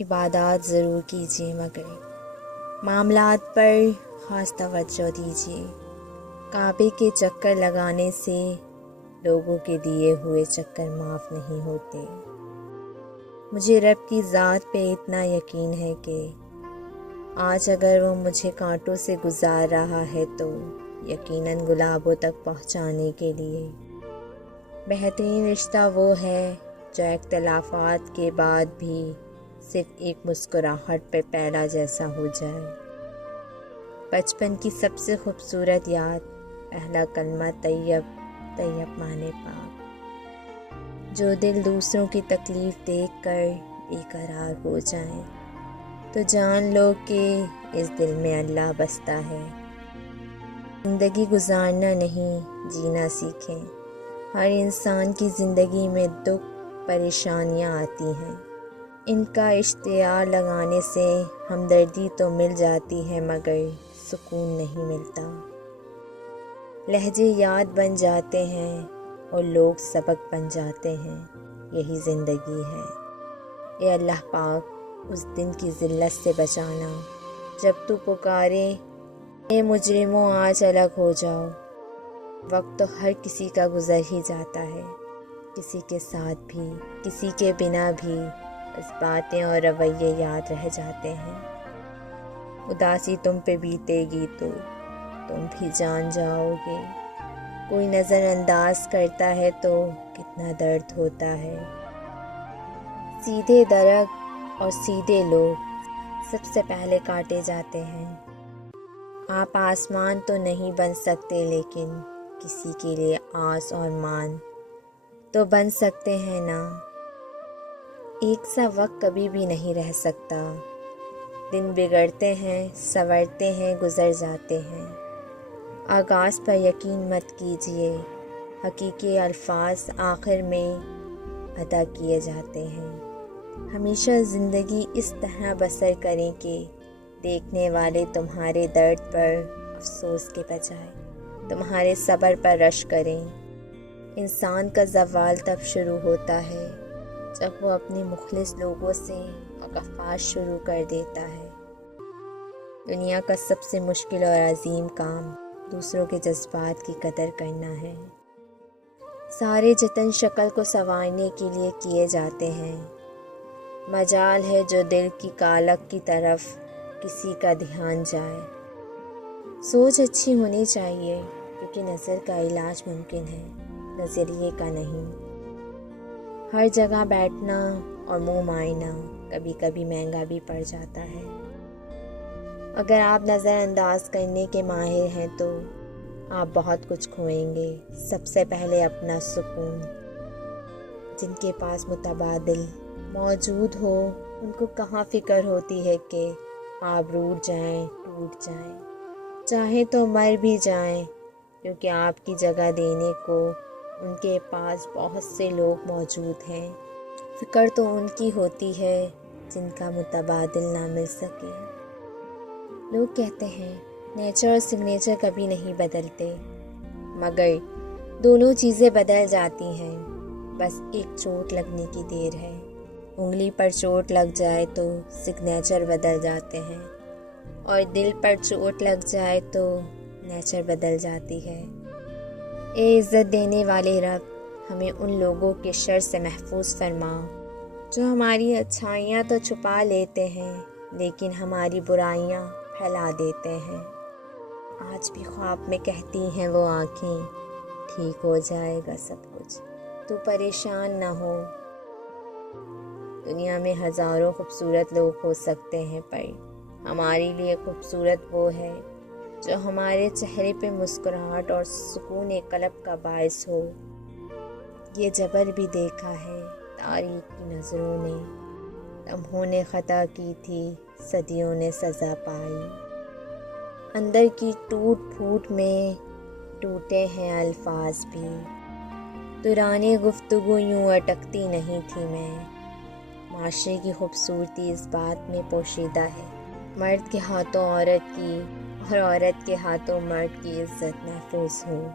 عبادات ضرور کیجیے مگر معاملات پر خاص توجہ دیجیے۔ کعبے کے چکر لگانے سے لوگوں کے دیے ہوئے چکر معاف نہیں ہوتے۔ مجھے رب کی ذات پہ اتنا یقین ہے کہ آج اگر وہ مجھے کانٹوں سے گزار رہا ہے تو یقیناً گلابوں تک پہنچانے کے لیے۔ بہترین رشتہ وہ ہے جو اختلافات کے بعد بھی صرف ایک مسکراہٹ پہ پہلا جیسا ہو جائے۔ بچپن کی سب سے خوبصورت یاد پہلا کلمہ طیب طیب معنی پاک۔ جو دل دوسروں کی تکلیف دیکھ کر بے قرار ہو جائیں تو جان لو کہ اس دل میں اللہ بستا ہے۔ زندگی گزارنا نہیں جینا سیکھیں۔ ہر انسان کی زندگی میں دکھ پریشانیاں آتی ہیں، ان کا اشتہار لگانے سے ہمدردی تو مل جاتی ہے مگر سکون نہیں ملتا۔ لہجے یاد بن جاتے ہیں اور لوگ سبق بن جاتے ہیں، یہی زندگی ہے۔ اے اللہ پاک اس دن کی ذلت سے بچانا جب تو پکارے اے مجرموں آج الگ ہو جاؤ۔ وقت تو ہر کسی کا گزر ہی جاتا ہے، کسی کے ساتھ بھی کسی کے بنا بھی، بس باتیں اور رویے یاد رہ جاتے ہیں۔ اداسی تم پہ بیتے گی تو تم بھی جان جاؤ گے، کوئی نظر انداز کرتا ہے تو کتنا درد ہوتا ہے۔ سیدھے درخت اور سیدھے لوگ سب سے پہلے کاٹے جاتے ہیں۔ آپ آسمان تو نہیں بن سکتے لیکن کسی کے لیے آس اور مان تو بن سکتے ہیں نا۔ ایک سا وقت کبھی بھی نہیں رہ سکتا، دن بگڑتے ہیں سنورتے ہیں گزر جاتے ہیں۔ آغاز پر یقین مت کیجیے، حقیقی الفاظ آخر میں ادا کیے جاتے ہیں۔ ہمیشہ زندگی اس طرح بسر کریں کہ دیکھنے والے تمہارے درد پر افسوس کے بجائے تمہارے صبر پر رشک کریں۔ انسان کا زوال تب شروع ہوتا ہے جب وہ اپنے مخلص لوگوں سے مقافات شروع کر دیتا ہے۔ دنیا کا سب سے مشکل اور عظیم کام دوسروں کے جذبات کی قدر کرنا ہے۔ سارے جتن شکل کو سنوارنے کے لیے کیے جاتے ہیں، مجال ہے جو دل کی کالک کی طرف کسی کا دھیان جائے۔ سوچ اچھی ہونی چاہیے کیونکہ نظر کا علاج ممکن ہے، نظریے کا نہیں۔ ہر جگہ بیٹھنا اور منہ مارنا کبھی کبھی مہنگا بھی پڑ جاتا ہے۔ اگر آپ نظر انداز کرنے کے ماہر ہیں تو آپ بہت کچھ کھوئیں گے۔ سب سے پہلے اپنا سکون۔ جن کے پاس متبادل موجود ہو ان کو کہاں فکر ہوتی ہے کہ آپ روٹھ جائیں ٹوٹ جائیں، چاہیں تو مر بھی جائیں، کیونکہ آپ کی جگہ دینے کو ان کے پاس بہت سے لوگ موجود ہیں۔ فکر تو ان کی ہوتی ہے جن کا متبادل نہ مل سکے۔ لوگ کہتے ہیں نیچر اور سگنیچر کبھی نہیں بدلتے، مگر دونوں چیزیں بدل جاتی ہیں، بس ایک چوٹ لگنے کی دیر ہے۔ انگلی پر چوٹ لگ جائے تو سگنیچر بدل جاتے ہیں اور دل پر چوٹ لگ جائے تو نیچر بدل جاتی ہے۔ اے عزت دینے والے رب، ہمیں ان لوگوں کے شر سے محفوظ فرما جو ہماری اچھائیاں تو چھپا لیتے ہیں لیکن ہماری برائیاں پھیلا دیتے ہیں۔ آج بھی خواب میں کہتی ہیں وہ آنکھیں ٹھیک ہو جائے گا سب کچھ، تو پریشان نہ ہو۔ دنیا میں ہزاروں خوبصورت لوگ ہو سکتے ہیں پر ہمارے لیے خوبصورت وہ ہے جو ہمارے چہرے پہ مسکراہٹ اور سکون قلب کا باعث ہو۔ یہ جبر بھی دیکھا ہے تاریخ کی نظروں نے، لمحوں نے خطا کی تھی صدیوں نے سزا پائی۔ اندر کی ٹوٹ پھوٹ میں ٹوٹے ہیں الفاظ بھی، دوران گفتگو یوں اٹکتی نہیں تھی میں۔ معاشرے کی خوبصورتی اس بات میں پوشیدہ ہے، مرد کے ہاتھوں عورت کی اور عورت کے ہاتھوں مرد کی عزت محفوظ ہو۔